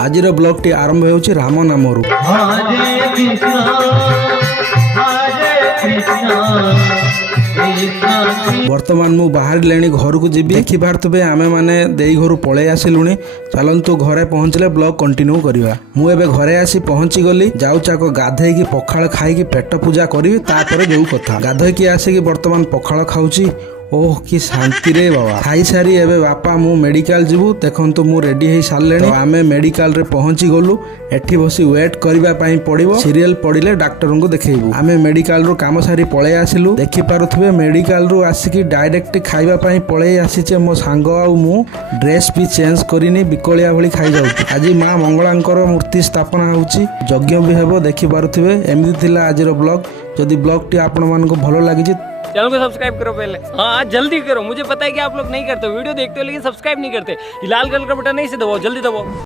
आज blog T आरंभ होउछि राम नामरू। वर्तमान मु बाहर लेनी घर को जीवी देखि पारथबे आमे माने देई घर पळे आसिलुनी। चलंतु घरे पहुँचले ब्लॉग कंटिन्यू करिवा। मु एबे घरे आसी पहुँची गली जाउचाक गाधे की पखाळ खाई की पेट पूजा करी तापरे जो कथा गाधे की आसी की वर्तमान पखाळ खाउची। ओह कि शांति रे बाबा खाई सारी एबे बापा मु मेडिकल जीवु देखंतु मु रेडी हे सारलेनी। आमे मेडिकल रे पहुँची गलु एठी बसी वेट करबा पई पड़िबो सीरियल पड़िले डॉक्टर को देखैबु। आमे मेडिकल रो काम सारी पळे आसिलु देखि पारुथबे मेडिकल रो आसिकी डायरेक्ट खाइबा पई पळे आसीचे मो सांग आ मु ड्रेस भी चेंज करिनी बिकलिया भली खाई जाउती। आज मां मंगलांकर मूर्ति स्थापना होउची यज्ञ भी हेबो देखि पारुथबे। एमिति थिला आजिरो ब्लॉग। जदि ब्लॉग टी आपण मानको भलो लागिछि चैनल को सब्सक्राइब करो पहले। हाँ जल्दी करो, मुझे पता है कि आप लोग नहीं करते, वीडियो देखते हो लेकिन सब्सक्राइब नहीं करते। लाल कलर का बटन नहीं से दबाओ, जल्दी दबाओ।